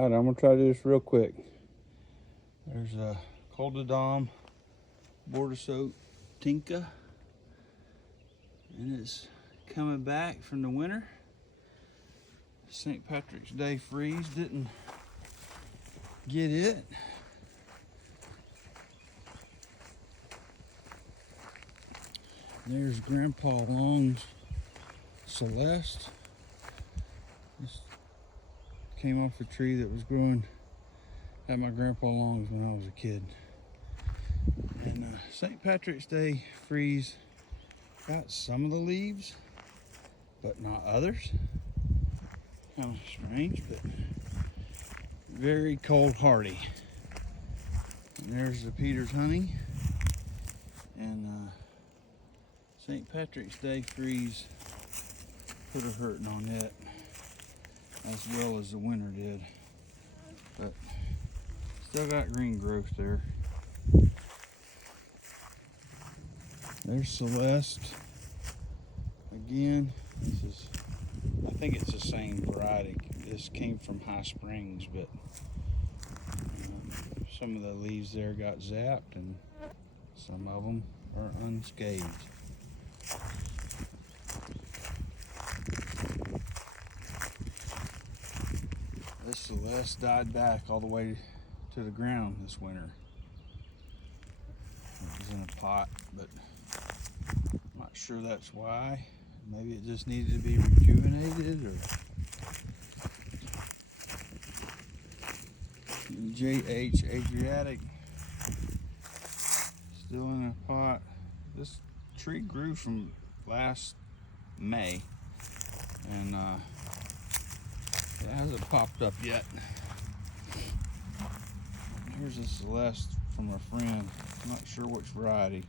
All right, I'm gonna try this real quick. There's a Coldodon Bordeaux Tinca, and it's coming back from the winter. St. Patrick's Day freeze didn't get it. There's Grandpa Long's Celeste. This came off a tree that was growing at my Grandpa Long's when I was a kid. And St. Patrick's Day freeze got some of the leaves, but not others. Kind of strange, but very cold hardy. And there's the Peter's honey. And St. Patrick's Day freeze put a hurting on that, as well as the winter did. But still got green growth there. There's Celeste again. I think it's the same variety. This came from High Springs, but some of the leaves there got zapped and some of them are unscathed. This Celeste died back all the way to the ground this winter. It was in a pot, but I'm not sure that's why. Maybe it just needed to be rejuvenated, or JH Adriatic still in a pot. This tree grew from last May, and it hasn't popped up yet. Here's a Celeste from a friend. I'm not sure which variety.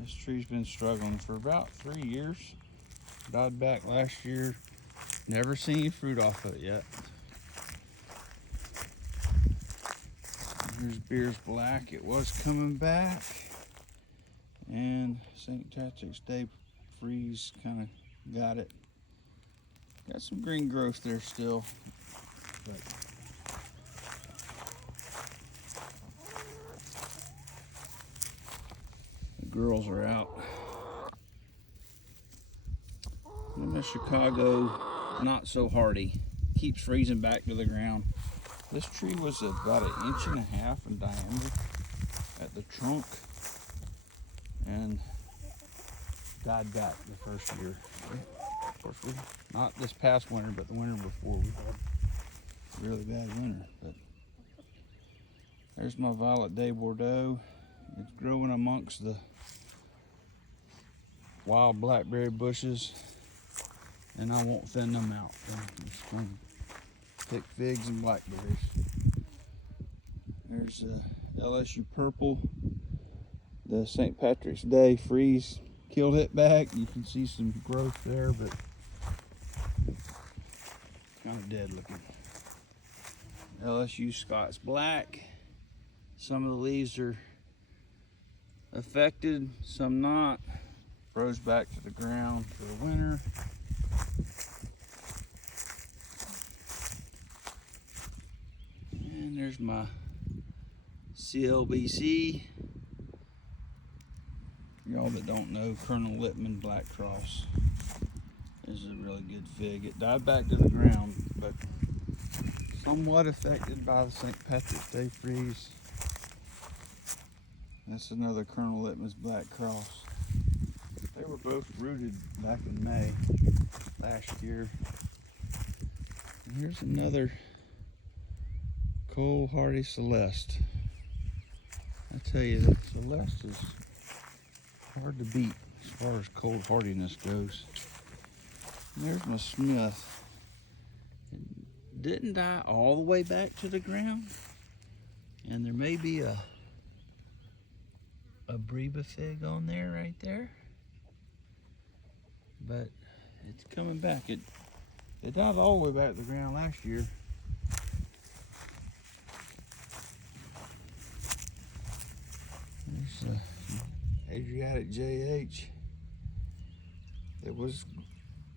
This tree's been struggling for about 3 years. Died back last year. Never seen any fruit off of it yet. Here's Beers Black. It was coming back. And St. Patrick's Day freeze kind of got it. Got some green growth there still. But the girls are out. And the Chicago Not So Hardy keeps freezing back to the ground. This tree was about 1.5 inches in diameter at the trunk and died back the first year. Of course, not this past winter, but the winter before, we had a really bad winter. But there's my Violet Day Bordeaux. It's growing amongst the wild blackberry bushes, and I won't thin them out. I'm just going to pick figs and blackberries. There's LSU Purple. The St. Patrick's Day freeze killed it back. You can see some growth there, but kind of dead looking. LSU Scots Black. Some of the leaves are affected, some not. Rose back to the ground for the winter. And there's my CLBC. Y'all that don't know, Colonel Littman Black Cross is a really good fig. It died back to the ground, but somewhat affected by the St. Patrick's Day freeze. That's another Colonel Littman's Black Cross. They were both rooted back in May last year. And here's another cold hardy Celeste. I tell you, that Celeste is hard to beat as far as cold hardiness goes. And there's my Smith. It didn't die all the way back to the ground, and there may be a Breba fig on there right there, but it's coming back. It died all the way back to the ground last year. There's Adriatic JH. It was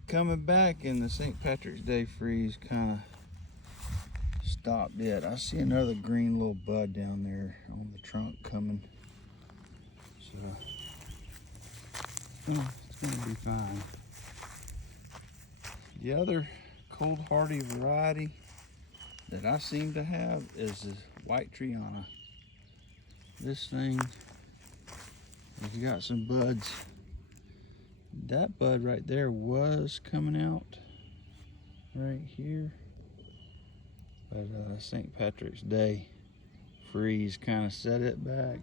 coming back, and the St. Patrick's Day freeze kind of stopped yet. I see another green little bud down there on the trunk coming. So, oh, it's gonna be fine. The other cold hardy variety that I seem to have is the white Triana. This thing, if you got some buds, that bud right there was coming out right here, but St. Patrick's Day freeze kind of set it back.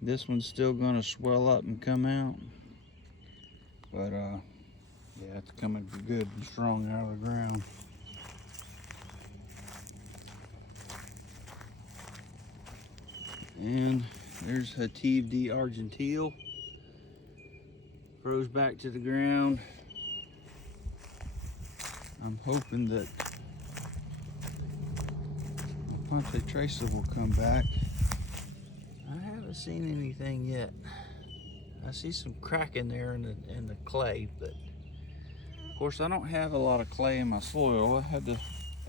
This one's still gonna swell up and come out, but yeah, it's coming good and strong out of the ground. And there's Hativ D. Argentile. Froze back to the ground. I'm hoping that Ponte Tracer will come back. I haven't seen anything yet. I see some crack in there in the clay, but of course I don't have a lot of clay in my soil. I had to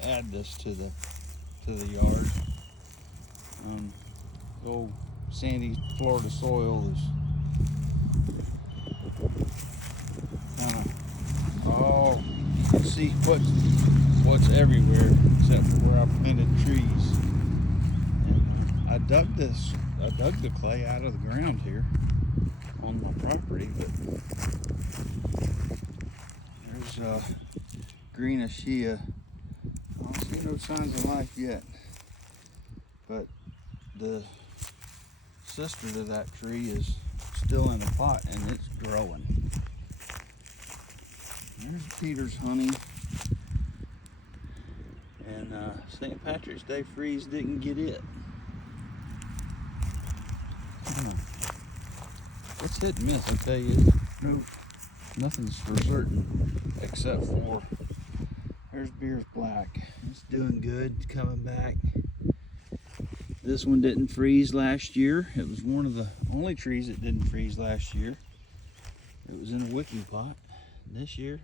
add this to the yard. Old sandy Florida soil is kind of, oh, you can see what's everywhere except for where I planted trees. And I dug the clay out of the ground here on my property, but there's green acacia. I don't see no signs of life yet, but the sister to that tree is still in the pot and it's growing. There's Peter's honey. And St. Patrick's Day freeze didn't get it. It's hit and miss, I tell you. No, nothing's for certain except for there's Beers Black. It's doing good, it's coming back. This one didn't freeze last year. It was one of the only trees that didn't freeze last year. It was in a wicking pot. This year,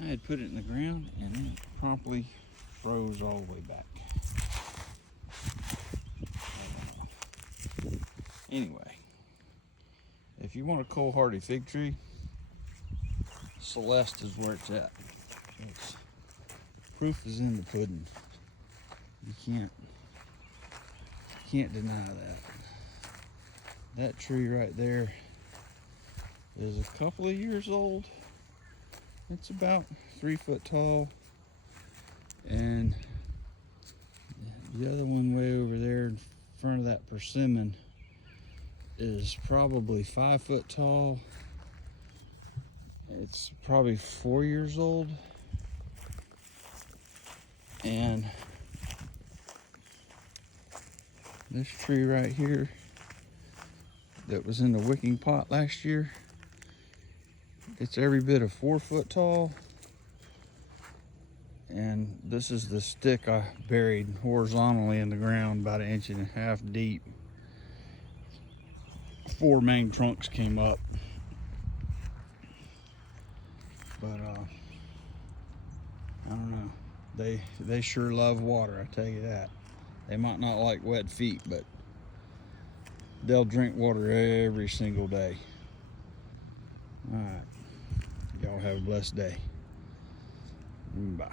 I had put it in the ground and it promptly froze all the way back. Anyway, if you want a cold hardy fig tree, Celeste is where it's at. Proof is in the pudding. You can't deny that. That tree right there is a couple of years old. It's about 3 foot tall. And the other one way over there in front of that persimmon is probably 5 foot tall. It's probably 4 years old. And this tree right here that was in the wicking pot last year, it's every bit of 4 foot tall. And this is the stick I buried horizontally in the ground about 1.5 inches deep. 4 main trunks came up. But I don't know. They sure love water, I tell you that. They might not like wet feet, but they'll drink water every single day. All right. Y'all have a blessed day. Bye.